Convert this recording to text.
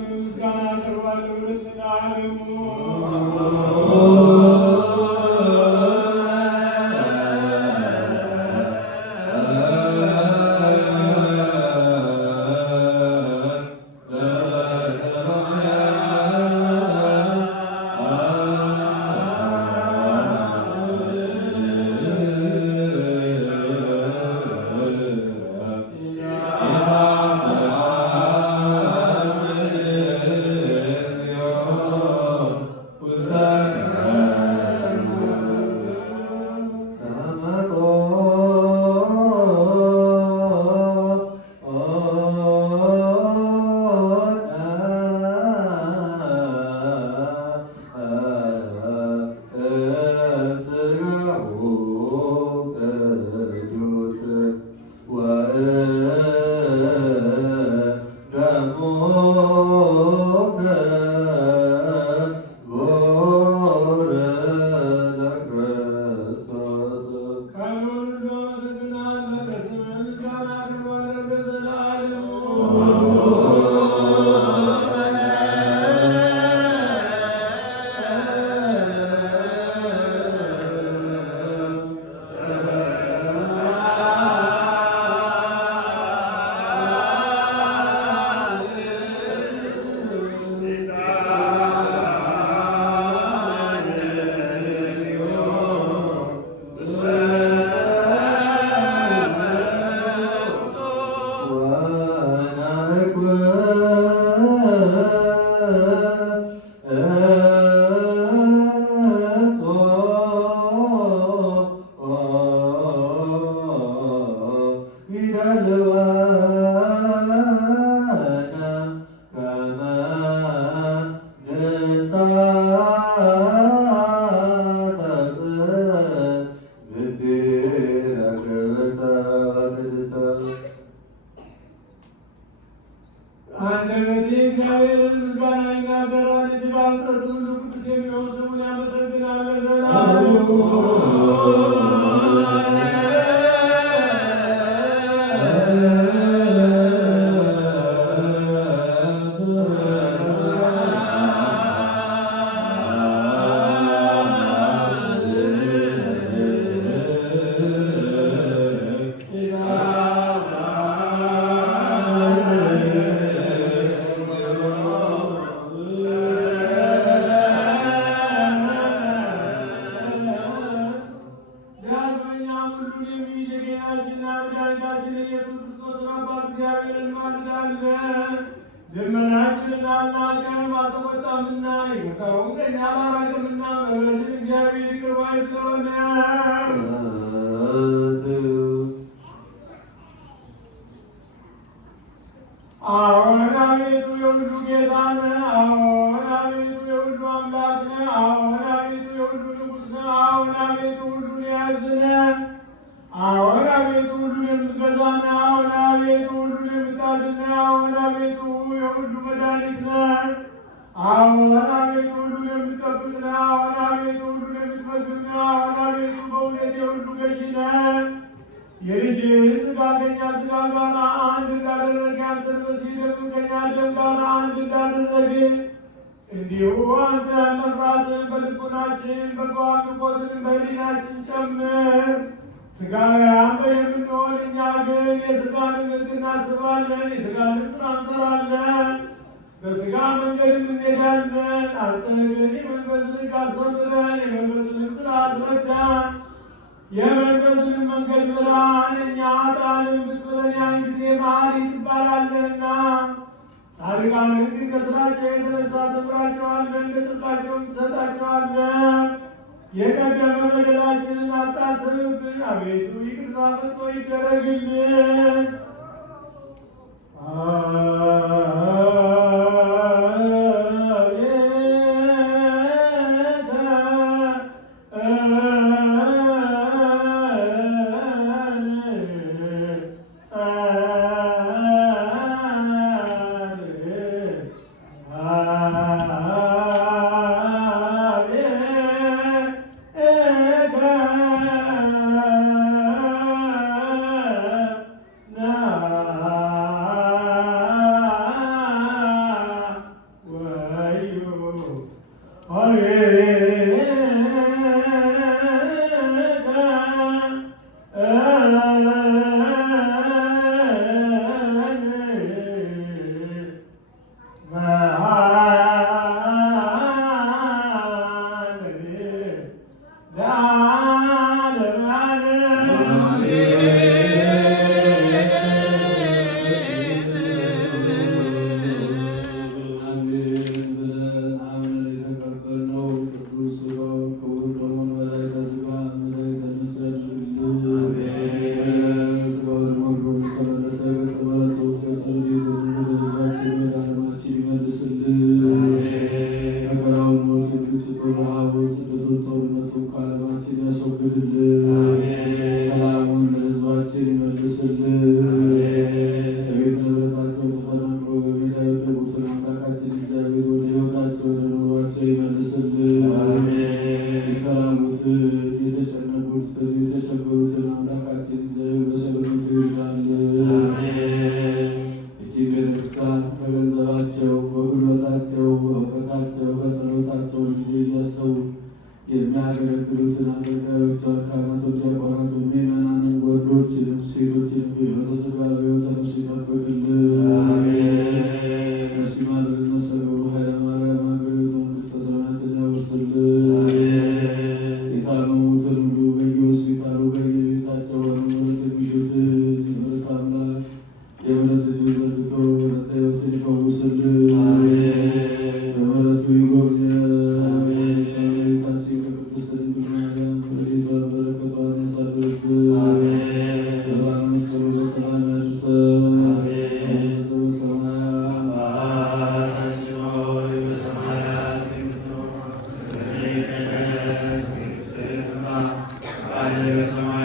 ምስጋና አቀርባለሁ ለዘላለሙ። አንደበቴ እግዚአብሔርን ምስጋና ይናገራል። ሥጋ ፍጥረት ሁሉ ቅዱስ የሚሆን ስሙን ያመሰግናል ለዘላለሙ። ደመናችንን አልናቀም አልተቆጣምና ይቅርታውን ከእኛ አላራቅምና ምሕረቱን እግዚአብሔር ይቅር ባይ ስለሆነ አዎን አቤቱ የሁሉ ጌታ ነህ። አዎን አቤቱ የሁሉ አምላክ ነህ። አዎን አቤቱ የሁሉ ንጉሥ ነህ። አዎን አቤቱ ሁሉን የያዝህ ነህ። አዎን አቤቱ ሁሉን የምትገዛ ነህ። አዎን አቤቱ ሁሉን የምታድን ነህ። አዎን አቤቱ የሁሉ መድኃኒት ነህ። አዎን አቤቱ ሁሉን የምትጠብቅ ነህ። አዎን አቤቱ ሁሉን የምትመግብ ነህ። አዎን አቤቱ በእውነት የሁሉ ገዢ ነህ። የልጅህ ሥጋ ከእኛ ሥጋ ጋር አንድ እንዳደረግህ አንተን በዚህ ደም ከእኛ ደም ጋር አንድ እንዳደረግህ እንዲሁ አንተን መፍራትን በልቡናችን በጎ አምልኮትን በሕሊናችን ጨምር። ሥጋውያን የምንሆን እኛ ግን የሥጋንም ሕግ እናስባለን፣ የሥጋንም ሥራ እንሠራለን፣ በሥጋ መንገድም እንሄዳለን። አንተ ግን የመንፈስን ሕግ አስተምረን፣ የመንፈስንም ሥራ አስረዳን፣ የመንፈስንም መንገድ ምራን። እኛ ኃጥአንን ብትምረን ያን ጊዜ መሐሪ ትባላለህና። ጻድቃንን ግን ከሥራቸው የተነሣ ትምራቸዋለህ፣ እንደ ጽድቃቸውም ትሰጣቸዋለህ። የቀደመ በደላችንን አታስብብን፣ አቤቱ ይቅርታ ፈጥኖ ይደረግልን። እግዚአብሔር ወደ ሕይወታቸው ወደ ኑሯቸው ይመልስልን። የተራቡትን፣ የተጨነቁትን፣ የተቸገሩትን አምላካችን እግዚአብሔር በቸርነቱ ይርዳልን። እጅግ ቤተክርስቲያን ከገንዘባቸው፣ በጉልበታቸው፣ በእውቀታቸው፣ በጸሎታቸው ጊዜ እያሰቡ የሚያገለግሉትን አገልጋዮቿን፣ ካህናቱን፣ ዲያቆናቱን፣ ምእመናንን፣ ወንዶችንም ሴቶችንም በሕይወተ ሥጋ በሕይወተ ነፍስ ይጠብቅልን። ነፍስ ይማርልን። መሰገሩ ኃይለ ማርያም አገሪቱ መንግሥተ ሰማያትን ያወርስልን። የታመሙትን ሁሉ በየሆስፒታሉ በየቤታቸው በመኖረት የሚሹትን የምሕረት አምላክ የምሕረት ልጁ ዘርግቶ ረታ ሕይወትን ይፈውስልን። በምሕረቱ ይጎብኘን። ከቅድስት ድንግል ማርያም ረድኤቷን በረከቷን ያሳድርብን። ብርሃነ መስቀሉ በሰላም ያድርሰን። በሰማያት አባታችን ሆይ በሰማያት የምትኖር ስምህ ይቀደስ፣ መንግሥትህ ትምጣ፣ ፈቃድህ በሰማይ